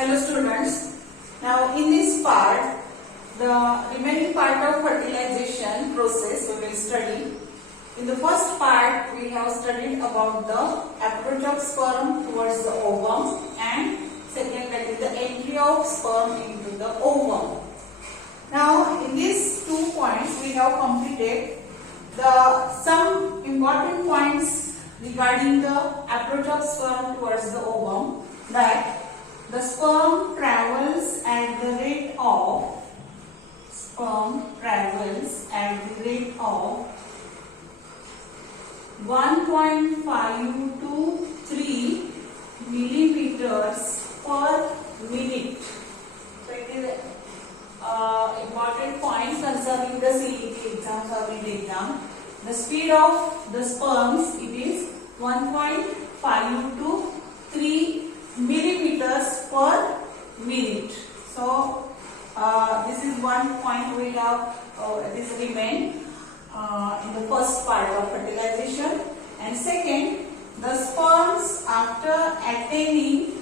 Hello students. Now in this part, the remaining part of fertilization process we will study. In the first part, we have studied about the approach of sperm towards the ovum, and second, that is the entry of sperm into the ovum. Now in these 2 points we have completed some important points regarding the approach of sperm towards the ovum, that the sperm travels at the rate of 1.5 to 3 millimeters per minute. So it is important point concerning the CET exam, government exam. The speed of the sperms, it is 1.5 to 3 millimeters per minute. So this is one point we have this remain in the first part of fertilization. And second, the sperms after attaining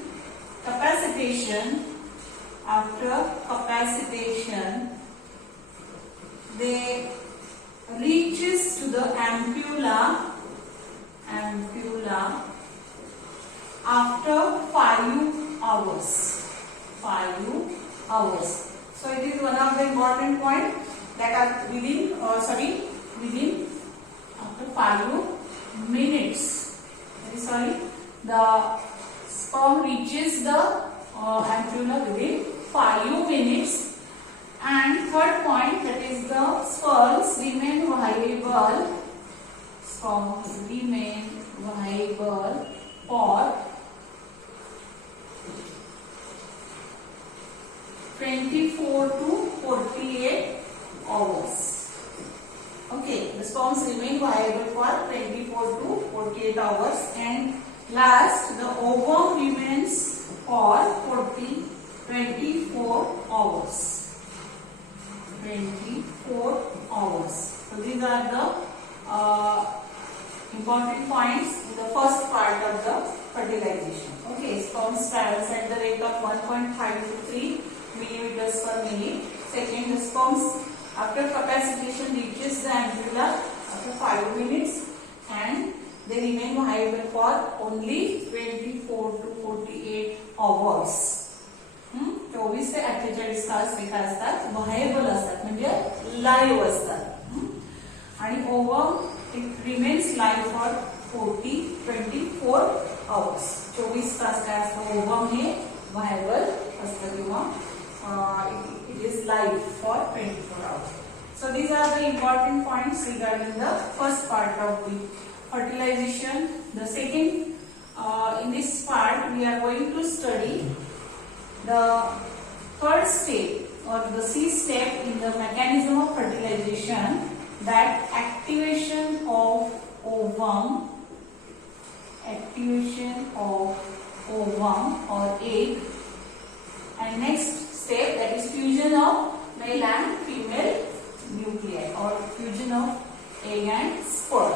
capacitation, they reaches to the ampulla after 5 hours. So it is one of the important point that are within after 5 minutes. The sperm reaches the ampulla within 5 minutes. And third point, that is the sperms remain viable for 24 to 48 hours. Okay, the sperms remain viable for 24 to 48 hours, and last, the ovum remains for 24 hours. So these are the important points in the first part of the fertilization. Okay, sperms travels at the rate of 1.5 to 3 millimeters per minute. Second, the sperms after capacitation reaches the ampulla after 5 minutes, and they remain viable for only 24 to 48 hours. 24 ते 48 तास ते काय असतात, viable असतात, म्हणजे live असतात. आणि ovum it remains live for 24 hours. 24 तास काय असतं, ओव्हम हे व्हायबल असतं किंवा it is live for 24 hours. So these are the important points regarding the first part of the fertilization. The second, in this part we are going to study the third step or the C step in the mechanism of fertilization, that activation of ovum or egg, and next step, that is fusion of male and female nuclei or fusion of egg and sperm.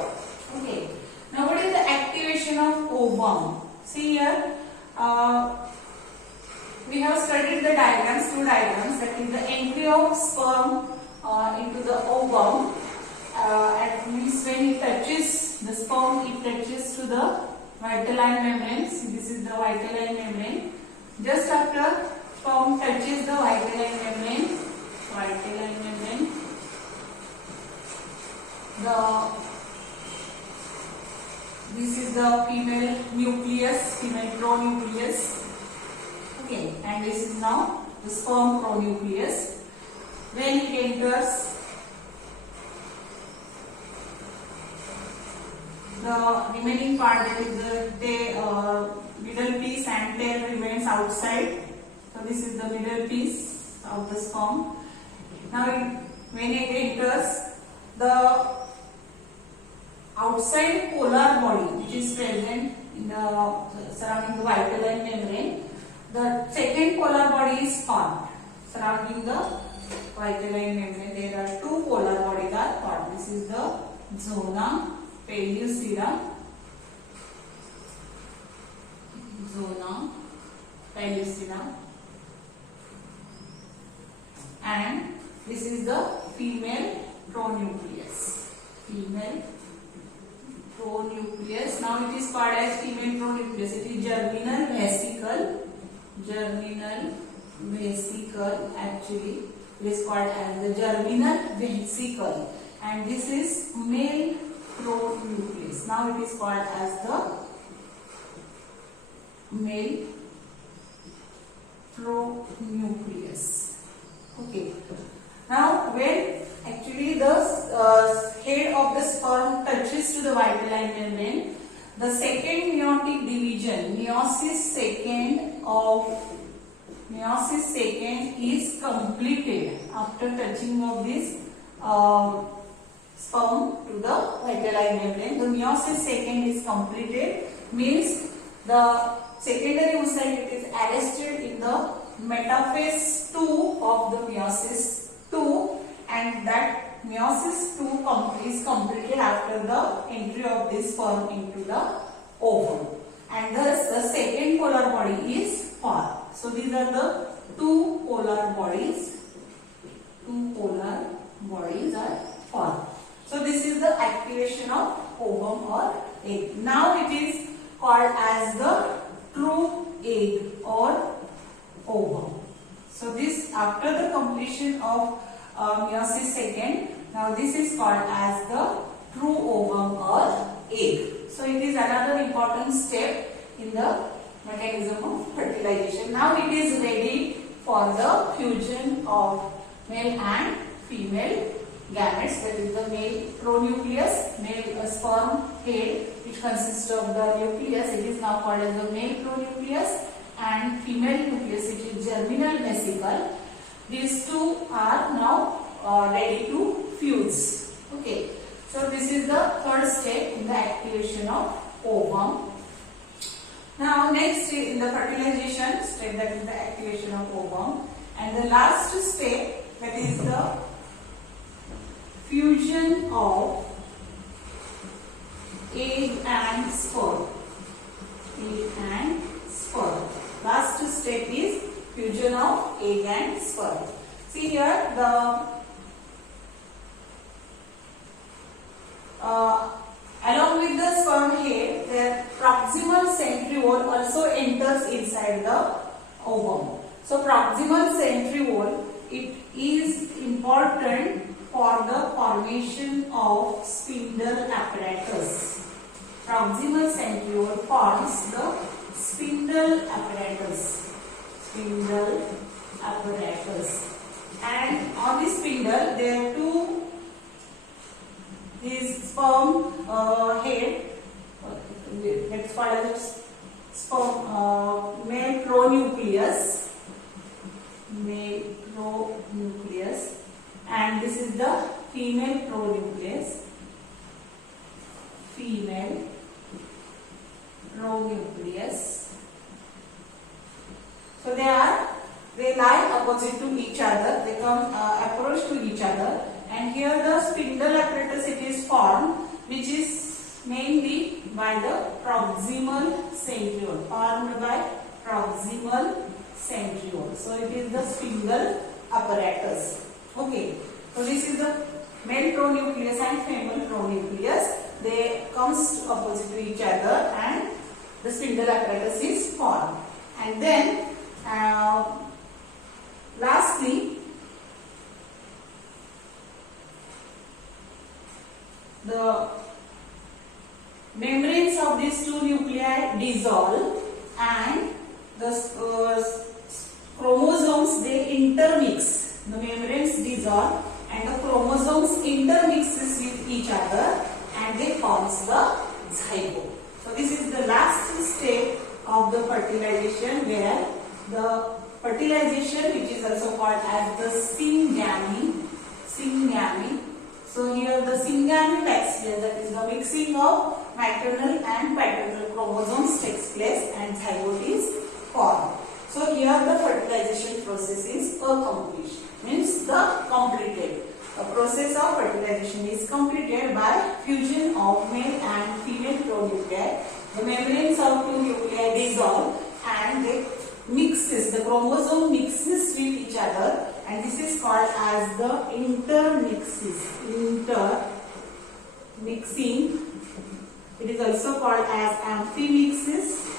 Okay. Now what is the activation of ovum? See here, we have studied the diagrams, 2 diagrams, that is the entry of sperm into the ovum. At means when it touches the sperm, it touches to the vitelline membrane. See, this is the vitelline membrane. Just after sperm touches the vitelline membrane, this is the female nucleus, female pronucleus. Okay, and this is now the sperm pronucleus. When it enters the remaining part, that is the middle piece and tail remains outside. So this is the middle piece of the sperm. Now when it enters, the outside polar body which is present in the surrounding the vitelline membrane, the second polar body is formed surrounding the vitelline membrane. There are 2 polar bodies are formed. This is the zona pellucida, zona pellucida, now it is called as female pronucleus. It is germinal vesicle. Germinal vesicle, actually it is called as the germinal vesicle, and this is male pronucleus. Now it is called as the male pronucleus. Okay. Now when actually the head of the sperm touches to the vitelline membrane, the second meiotic division, meiosis second is completed after touching of this sperm to the vitelline membrane. The meiosis second is completed, means the secondary oocyte is arrested in the metaphase 2 of the meiosis 2, and that meiosis 2 is completed after the entry of this sperm into the ovum, and thus the second polar body is formed. So these are the two polar bodies. Two polar bodies are formed. So this is the activation of ovum or egg. Now it is called as the true egg or ovum. So this after the completion of meiosis second, now this is called as the true ovum or egg. So it is another important step in the mechanism of fertilization. Now it is ready for the fusion of male and female gametes, that is the male pronucleus, male sperm head which consists of the nucleus, it is now called as the male pronucleus, and female nucleus, which is germinal vesicle. These two are now ready to fuse. Okay, so this is the third step in the activation of ovum. Now next in the fertilization step, that is the activation of ovum, and the last step, that is the fusion of egg and sperm. Egg and sperm. Last step is fusion of egg and sperm. See here the along with the sperm head, the proximal centriole also enters inside the ovum. So proximal centriole, it is important for the formation of spindle apparatus. Proximal centriole forms the spindle apparatus. Spindle apparatus. And on the spindle there are two, this sperm head, that's called as sperm male pronucleus. Male pronucleus. And this is the female pronucleus. Female pronucleus. So they lie opposite to each other. They come approach to each other. And here the spindle apparatus, it is formed, which is mainly by the proximal centriole. Formed by proximal centriole. So it is the spindle apparatus. Okay, so this is the male pronucleus and female pronucleus. They comes opposite to each other, and the spindle apparatus is formed. And then lastly, the membranes of these two nuclei dissolve, and the chromosomes, they intermix. The membranes dissolve and the chromosomes intermixes with each other, and they forms the zygote. So this is the last step of the fertilization, where the fertilization, which is also called as the syngamy. So here the syngamy takes place, that is the mixing of maternal and paternal chromosomes takes place, and zygote is formed. So here the fertilization process is accomplished, means the completed. The process of fertilization is completed by fusion of male and female pronuclei. The membranes of two nuclei dissolve, and they mixes, the chromosome mixes with each other, and this is called as the intermixing. It is also called as amphimixis,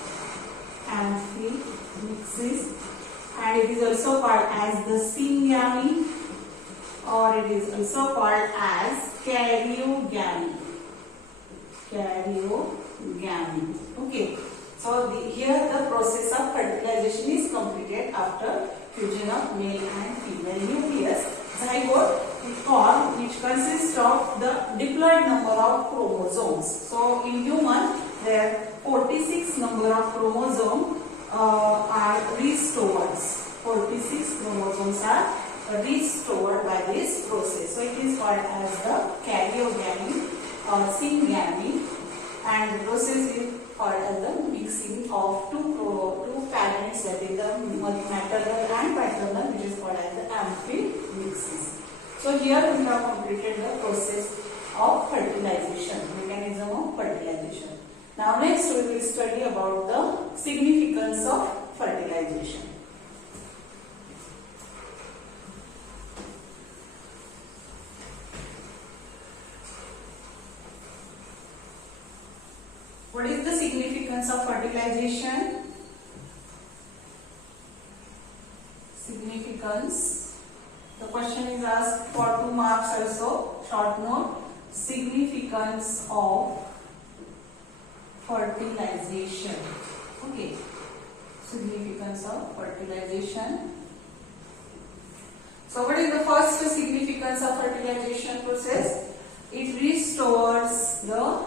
and it is also called as the syngamy, or it is also called as karyogamy. Okay. So here the process of fertilization is completed after fusion of male and female nucleus. Zygote is formed, which consists of the diploid number of chromosomes. So in human, there 46 number of chromosomes are restored. 46 chromosomes are restored by this process. So it is called as the karyogamy or syngamy, and the process is called as the mixing of two parents, that is the maternal and paternal, which is called as the amphimixis. So here we have completed the process of fertilization, mechanism of fertilization. Now next we will study about the significance of fertilization. What is the significance of fertilization? Significance. The question is asked for 2 marks also. Short note. Significance of fertilization. Okay. Significance of fertilization. So what is the first significance of fertilization process? It restores the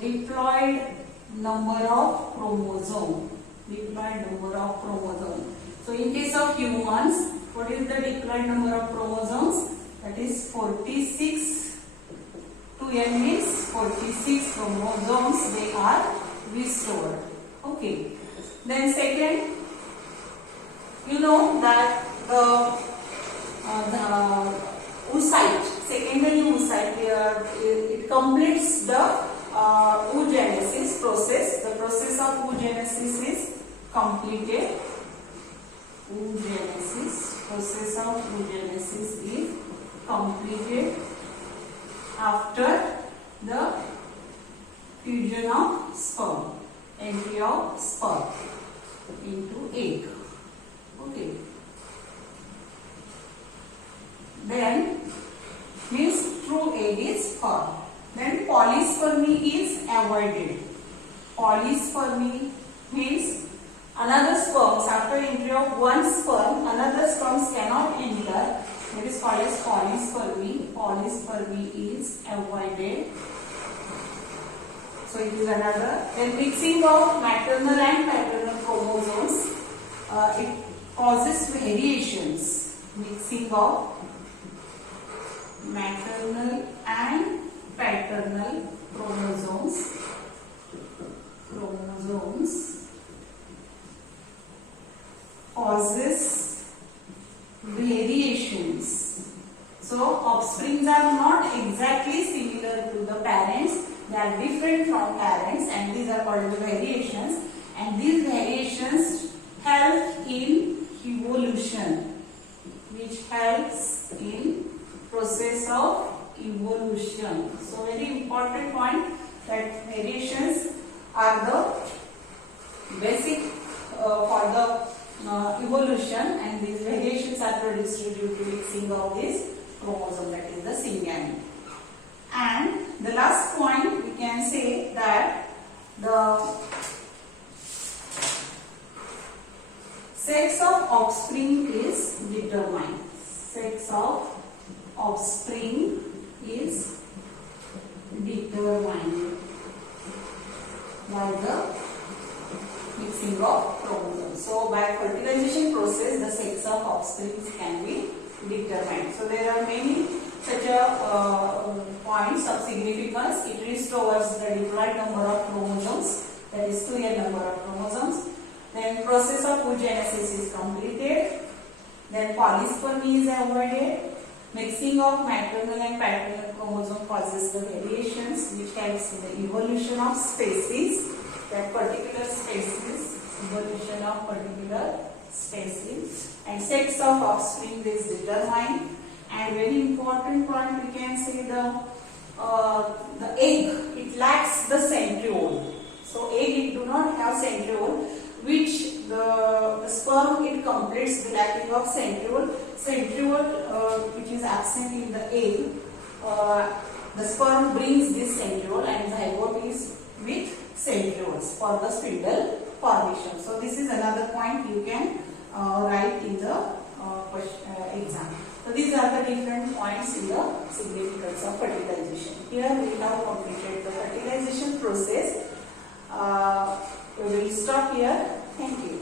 diploid number of chromosome. So in case of humans, what is the diploid number of chromosomes? That is 46. 2n means 46 chromosomes, they are restored. Okay. Then second, you know that the oocyte, secondary oocyte, it completes the oogenesis process. The process of oogenesis is completed. Process of oogenesis is completed after the fusion of sperm, entry of sperm into egg. Okay. Then means through egg is formed. Then polyspermy is avoided. Polyspermy means another sperms, after entry of one sperm, another sperms cannot enter. That is called as polyspermy. Polyspermy is avoided. So it is another. Then mixing of maternal and paternal chromosomes, it causes variations. Mixing of maternal and paternal chromosomes causes variations. So offsprings are not exactly similar to the parents, they are different from parents, and these are called the variations, and these variations help in evolution, which helps in process of evolution. So very important point, that variations are the basic for the evolution, and these variations are produced due to mixing of this chromosome, that is the syngamy. And the last point, we can say that the sex of offspring is determined. Sex of offspring is determined by the mixing of chromosomes. So by fertilization process, the sex of offspring can be determined. So there are many such points of significance. It restores the diploid number of chromosomes, that is 2n number of chromosomes. Then process of oogenesis is completed. Then polyspermy is avoided. Mixing of maternal and paternal chromosome causes the variations, which helps in the evolution of species. That particular species, evolution of particular species, and sex of offspring is determined. And very important point, we can say the the egg, it lacks the centriole. So egg, it do not have centriole, which the sperm, it completes the lacking of centriole. Centriole which is absent in the egg, the sperm brings this centriole, and zygote is with centrioles for the spindle formation. So this is another point you can write in the exam. So these are the different points in the significance of fertilization. Here we have completed the fertilization process. We will stop here. Thank you.